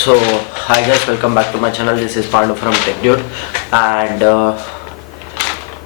So, hi guys, welcome back to my channel. This is Pandu from Tech Dude, and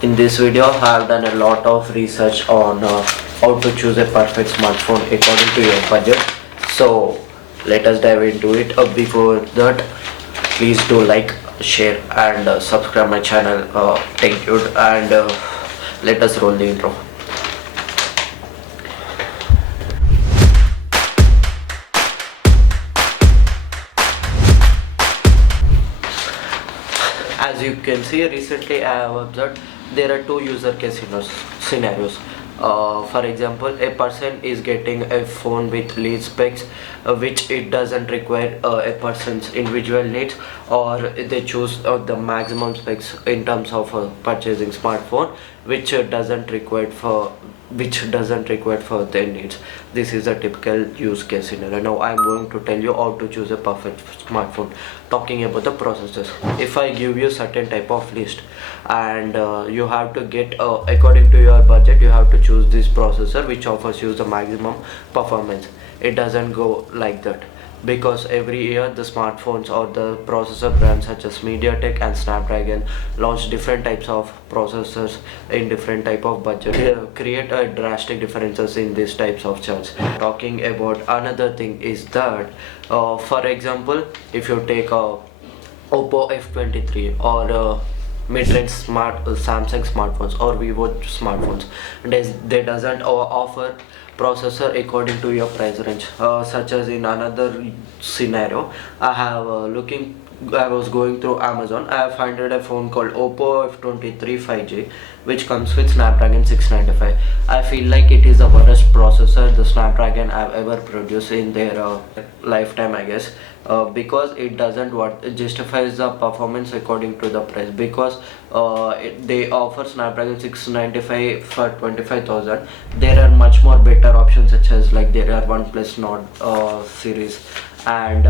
in this video, I have done a lot of research on how to choose a perfect smartphone according to your budget. So, let us dive into it. Before that, please do like, share, and subscribe my channel, Tech Dude, and let us roll the intro. As you can see, recently I have observed there are two user case scenarios. For example, a person is getting a phone with lead specs which it doesn't require a person's individual needs, or they choose the maximum specs in terms of purchasing smartphone which doesn't require for their needs. This is a typical use case scenario. Now I am going to tell you how to choose a perfect smartphone. Talking about the processors, if I give you certain type of list and you have to get according to your budget, you have to choose this processor which offers you the maximum performance. It doesn't go like that, because every year the smartphones or the processor brands such as MediaTek and Snapdragon launch different types of processors in different type of budget. Create a drastic differences in these types of charts. Talking about another thing is that for example, if you take a Oppo F23 or mid-range Samsung smartphones or Vivo smartphones, they doesn't offer processor according to your price range. Such as in another scenario, I was going through Amazon. I have found a phone called Oppo F23 5G which comes with Snapdragon 695. I feel like it is the worst processor the Snapdragon have ever produced in their lifetime, I guess, because it doesn't justifies the performance according to the price, because they offer Snapdragon 695 for 25,000. There are much more better options, such as like there are OnePlus Nord series and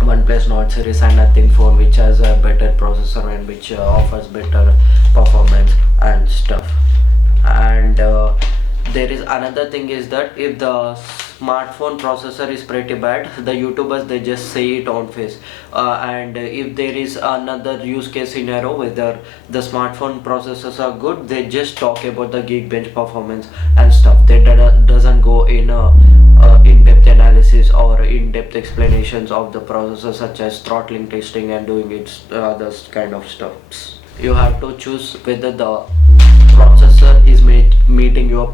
OnePlus Nord series and Nothing phone which has a better processor and which offers better performance and stuff. And there is another thing is that if the smartphone processor is pretty bad, the YouTubers they just say it on face. And if there is another use case scenario whether the smartphone processors are good, they just talk about the Geekbench performance and stuff. They doesn't go in in-depth analysis or in-depth explanations of the processor, such as throttling testing and doing its this kind of stuff. You have to choose whether the processor is meeting your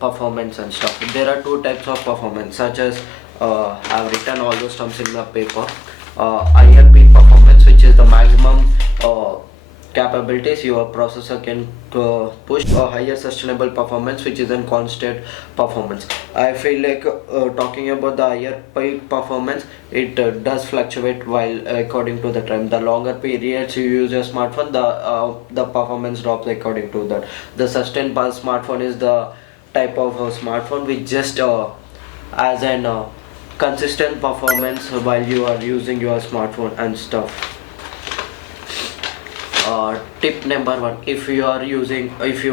performance and stuff. There are two types of performance, such as I've written all those terms in the paper. IRP performance, which is the maximum capabilities your processor can push. A higher sustainable performance, which is a constant performance. I feel like talking about the higher peak performance, it does fluctuate while according to the time. The longer periods you use your smartphone, the performance drops according to that. The sustained smartphone is the type of smartphone which just as an consistent performance while you are using your smartphone and stuff. Tip number one: if you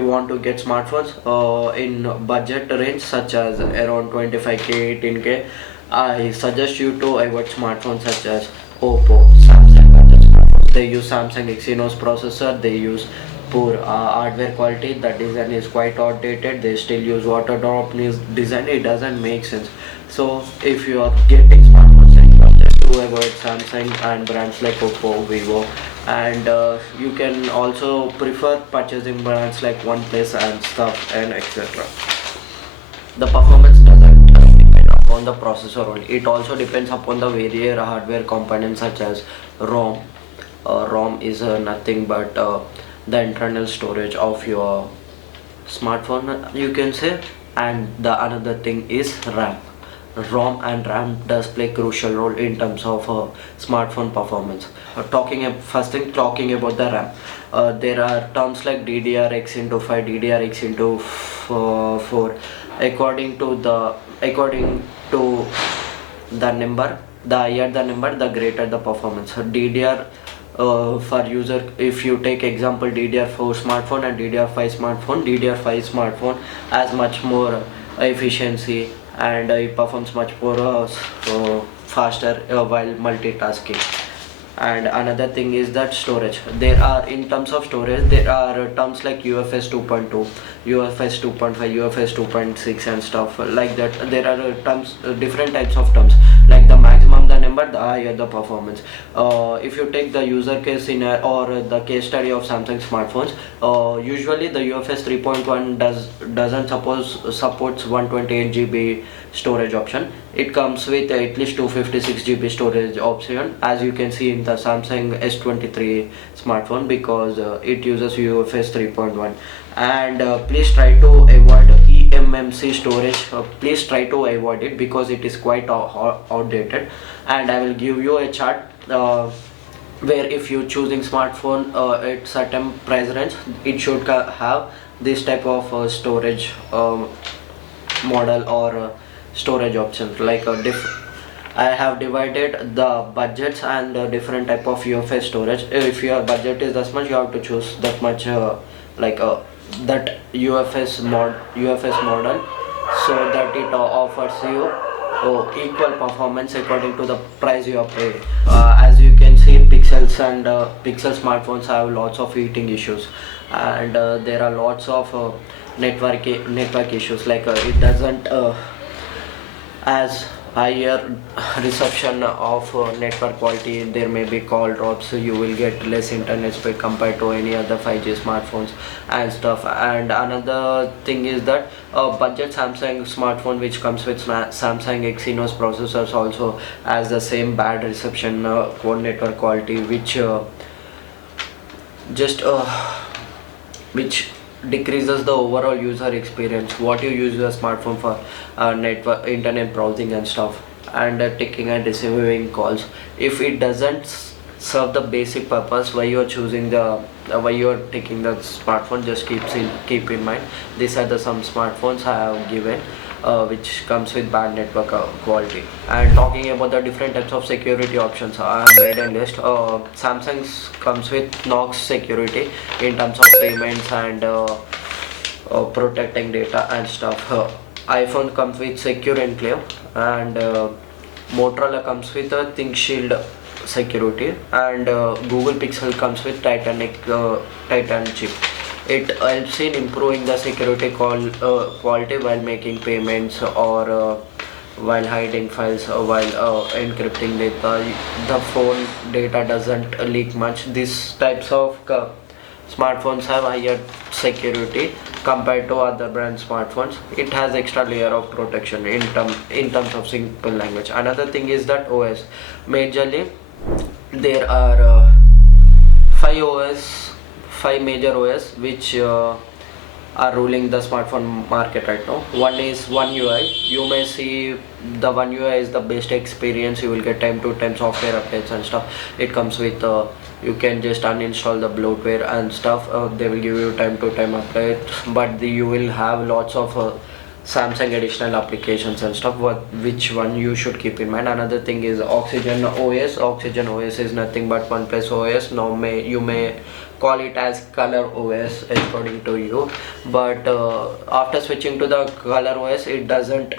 want to get smartphones in budget range such as around 25k 18k, I suggest you to avoid smartphones such as Oppo, Samsung budget smartphones. They use Samsung Exynos processor, they use poor hardware quality, the design is quite outdated, they still use water drop design. It doesn't make sense. So if you are getting smartphones in budget, to avoid Samsung and brands like Oppo, Vivo, and you can also prefer purchasing brands like OnePlus and stuff and etc. The performance doesn't depend upon the processor only. It also depends upon the various hardware components such as ROM. ROM is nothing but the internal storage of your smartphone, you can say. And the another thing is RAM. ROM and RAM does play crucial role in terms of smartphone performance. First thing, talking about the RAM, there are terms like DDRx into 5, DDRx into 4. According to the number, the higher the number, the greater the performance. DDR for user, if you take example DDR4 smartphone and DDR5 smartphone, DDR5 smartphone has much more efficiency and it performs much more faster while multitasking. And another thing is that storage. There are, in terms of storage, there are terms like UFS 2.2, UFS 2.5, UFS 2.6 and stuff like that. There are terms, different types of terms, like the maximum the number, the higher the performance. If you take the user case in or the case study of Samsung smartphones, usually the UFS 3.1 doesn't supports 128 GB storage option. It comes with at least 256 GB storage option, as you can see in the Samsung S23 smartphone, because it uses UFS 3.1. And please try to avoid eMMC storage. Please try to avoid it because it is quite outdated. And I will give you a chart where if you choosing smartphone at certain price range, it should have this type of storage model or storage options, like I have divided the budgets and different type of UFS storage. If your budget is this much, you have to choose that much that UFS model, so that it offers you equal performance according to the price you are paying. As you can see, Pixels and Pixel smartphones have lots of heating issues, and there are lots of network issues, like it doesn't as higher reception of network quality. There may be call drops, you will get less internet speed compared to any other 5G smartphones and stuff. And another thing is that budget Samsung smartphone which comes with Samsung Exynos processors also has the same bad reception network quality, just which decreases the overall user experience, what you use your smartphone for, network, internet browsing and stuff, and taking and receiving calls. If it doesn't serve the basic purpose why you're choosing why you're taking the smartphone, just keep in mind these are the some smartphones I have given which comes with bad network quality. And talking about the different types of security options, I have made a list. Samsung's comes with Knox security in terms of payments and protecting data and stuff. iPhone comes with Secure Enclave, and Motorola comes with a ThinkShield security, and Google Pixel comes with Titan chip. It helps in improving the security quality while making payments, or while hiding files, or while encrypting data. The phone data doesn't leak much. These types of smartphones have higher security compared to other brand smartphones. It has extra layer of protection in terms of simple language. Another thing is that OS. Majorly, there are five major OS which are ruling the smartphone market right now. One is One UI. You may see the One UI is the best experience. You will get time to time software updates and stuff. It comes with you can just uninstall the bloatware and stuff. They will give you time to time updates, but you will have lots of Samsung additional applications and stuff. Which one you should keep in mind. Another thing is Oxygen OS. Oxygen OS is nothing but OnePlus OS. Now you may call it as Color OS according to you, but after switching to the Color OS, it doesn't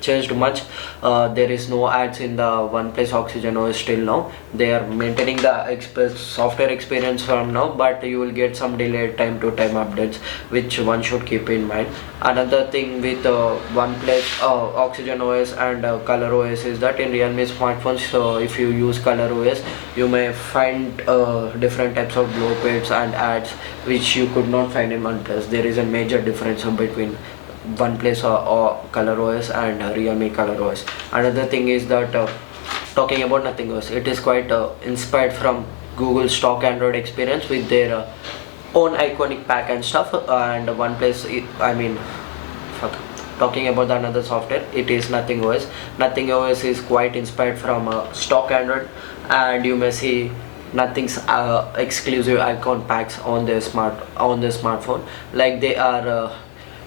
changed much. There is no ads in the OnePlus Oxygen OS still now. They are maintaining the software experience from now, but you will get some delayed time to time updates, which one should keep in mind. Another thing with OnePlus Oxygen OS and Color OS is that in Realme smartphones, if you use Color OS, you may find different types of bloatwares and ads which you could not find in OnePlus. There is a major difference between OnePlus or Color OS and Realme Color OS. Another thing is that talking about Nothing OS, it is quite inspired from Google stock Android experience with their own iconic pack and stuff. And OnePlus, talking about another software, it is Nothing OS. Nothing OS is quite inspired from stock Android, and you may see Nothing's exclusive icon packs on their smartphone. Like they are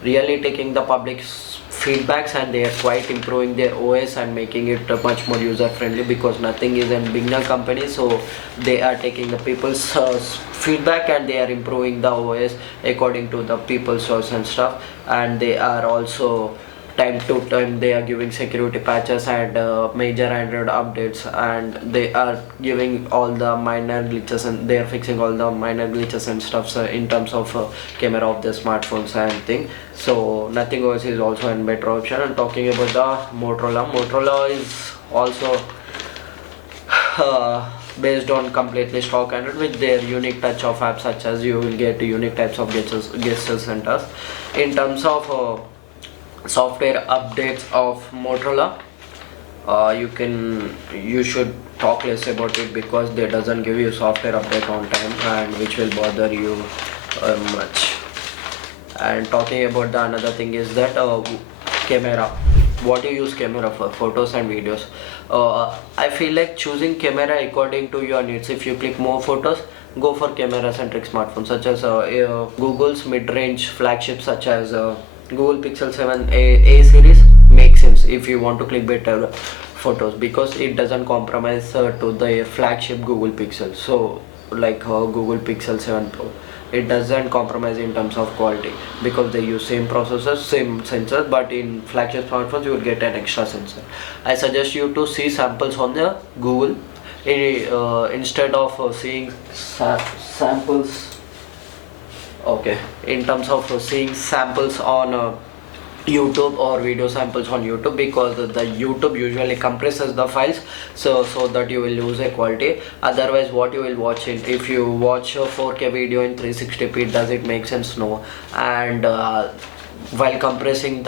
really taking the public's feedbacks, and they are quite improving their OS and making it much more user friendly, because Nothing is a beginner company, so they are taking the people's feedback and they are improving the OS according to the people's source and stuff. And they are also time to time they are giving security patches and major Android updates, and they are giving all the minor glitches, and they are fixing all the minor glitches and stuff in terms of camera of the smartphones and thing. So Nothing OS is also a better option. And talking about the Motorola is also based on completely stock Android with their unique touch of apps, such as you will get unique types of gesture centers. In terms of software updates of Motorola, you should talk less about it, because they doesn't give you software update on time, and which will bother you much. And talking about the another thing is that camera. What you use camera for? Photos and videos. I feel like choosing camera according to your needs. If you click more photos, go for camera centric smartphones, such as Google's mid-range flagship, such as Google Pixel 7 A series makes sense if you want to click better photos, because it doesn't compromise to the flagship Google Pixel. So Google Pixel 7 Pro, it doesn't compromise in terms of quality, because they use same processors, same sensors, but in flagship smartphones you will get an extra sensor. I suggest you to see samples on the Google instead of seeing samples. Okay, in terms of seeing samples on YouTube or video samples on YouTube, because the YouTube usually compresses the files, so that you will lose a quality. Otherwise, what you will watch in, if you watch a 4K video in 360p, does it make sense? No. And while compressing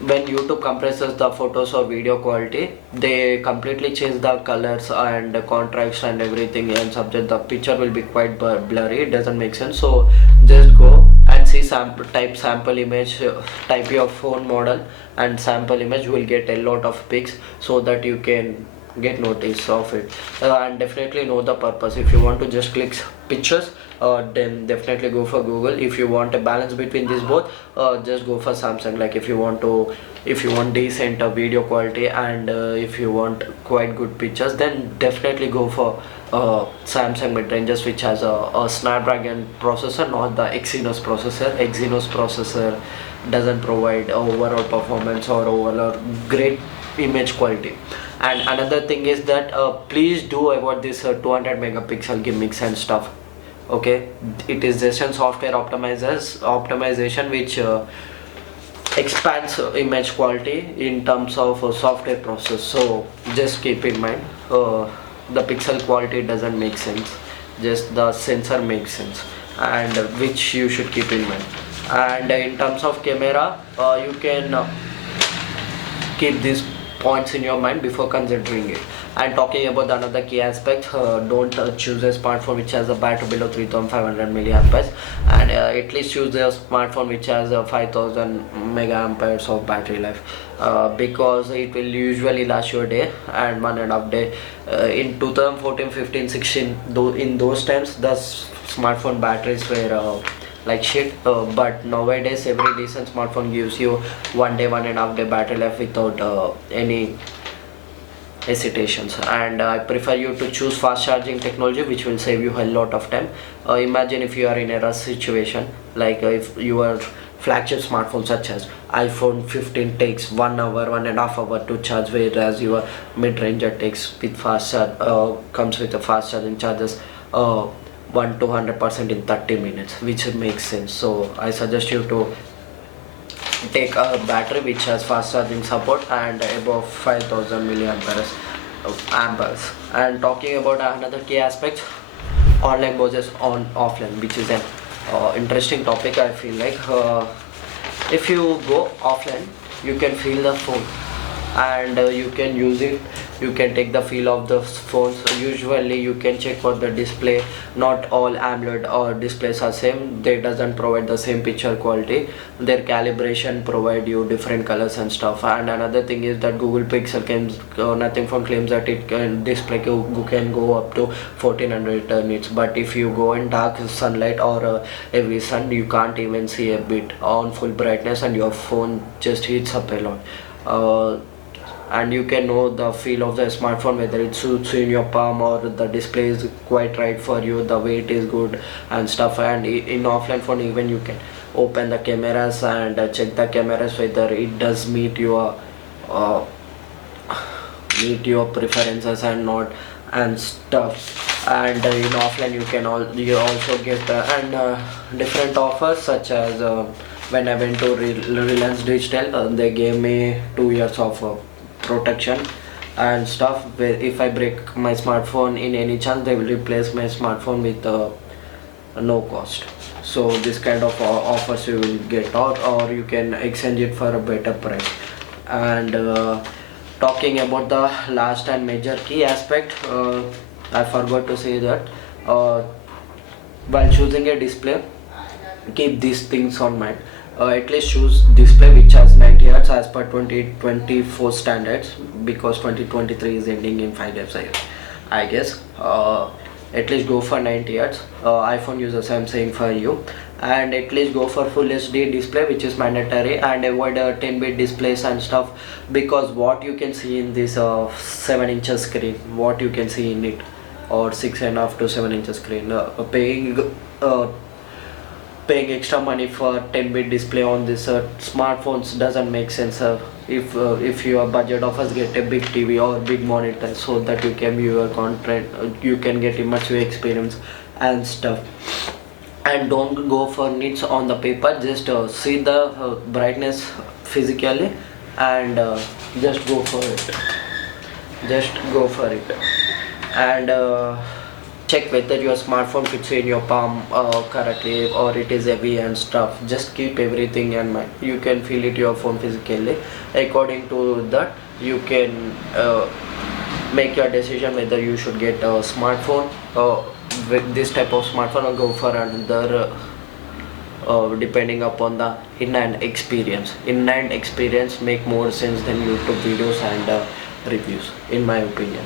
when YouTube compresses the photos or video quality, they completely change the colors and the contrast and everything, and subject the picture will be quite blurry. It doesn't make sense. So just go and see type sample image, type your phone model and sample image. You will get a lot of pics, so that you can get notice of it, and definitely know the purpose. If you want to just click pictures, then definitely go for Google. If you want a balance between these both, just go for Samsung. Like if you want decent video quality, and if you want quite good pictures, then definitely go for Samsung mid-ranges, which has a Snapdragon processor, not the Exynos processor. Exynos processor doesn't provide overall performance or overall great image quality. And another thing is that please do avoid this 200 megapixel gimmicks and stuff. Okay, it is just a software optimization which expands image quality in terms of software process. So just keep in mind, the pixel quality doesn't make sense, just the sensor makes sense, and which you should keep in mind. And in terms of camera, you can keep these points in your mind before considering it. And talking about another key aspect, don't choose a smartphone which has a battery below 3500 milliamperes, and at least choose a smartphone which has 5000 megaamperes of battery life, because it will usually last you a day and 1.5 day. In 2014, 15, 16, in those times the smartphone batteries were like shit, but nowadays every decent smartphone gives you 1 day, 1.5 day battery life without any hesitations. And I prefer you to choose fast charging technology, which will save you a lot of time. Imagine if you are in a rush situation, like if your flagship smartphone such as iPhone 15 takes 1 hour, 1.5 hour to charge, whereas your mid-ranger takes with fast charge, comes with a fast charging charges 1 to 100% in 30 minutes, which makes sense. So I suggest you to take a battery which has fast charging support and above 5000 milliamperes amperes. And talking about another key aspect, online versus offline, which is an interesting topic. I feel like if you go offline, you can feel the phone, and you can use it, you can take the feel of the phones. Usually you can check for the display. Not all AMOLED or displays are same, they doesn't provide the same picture quality. Their calibration provide you different colors and stuff. And another thing is that Google Pixel claims nothing from claims that it can display can go up to 1400 nits, but if you go in dark sunlight or heavy sun, you can't even see a bit on full brightness, and your phone just heats up a lot. And you can know the feel of the smartphone, whether it suits you in your palm or the display is quite right for you, the weight is good and stuff. And in offline phone, even you can open the cameras and check the cameras whether it does uh, meet your preferences and not and stuff. And in offline you also get and different offers, such as when I went to Reliance Digital, they gave me 2 years of protection and stuff. If I break my smartphone in any chance, they will replace my smartphone with no cost. So this kind of offers you will get out, or you can exchange it for a better price. And talking about the last and major key aspect, I forgot to say that uh, while choosing a display, keep these things on mind. At least choose display which has 90 Hz as per 2024 standards, because 2023 is ending in 5 days, I guess. At least go for 90 Hz. iPhone users, I'm saying for you. And at least go for full HD display, which is mandatory, and avoid 10-bit displays and stuff, because what you can see in this 7 inches screen, what you can see in it, or 6.5 to 7 inches screen, paying extra money for 10-bit display on this smartphones doesn't make sense. If your budget offers, get a big TV or big monitor, so that you can view your content, you can get immersive experience and stuff. And don't go for nits on the paper, just see the brightness physically, and just go for it, and check whether your smartphone fits in your palm correctly, or it is heavy and stuff. Just keep everything in mind. You can feel it your phone physically. According to that, you can make your decision whether you should get a smartphone with this type of smartphone, or go for another, depending upon the in-hand experience. In-hand experience make more sense than YouTube videos and reviews, in my opinion.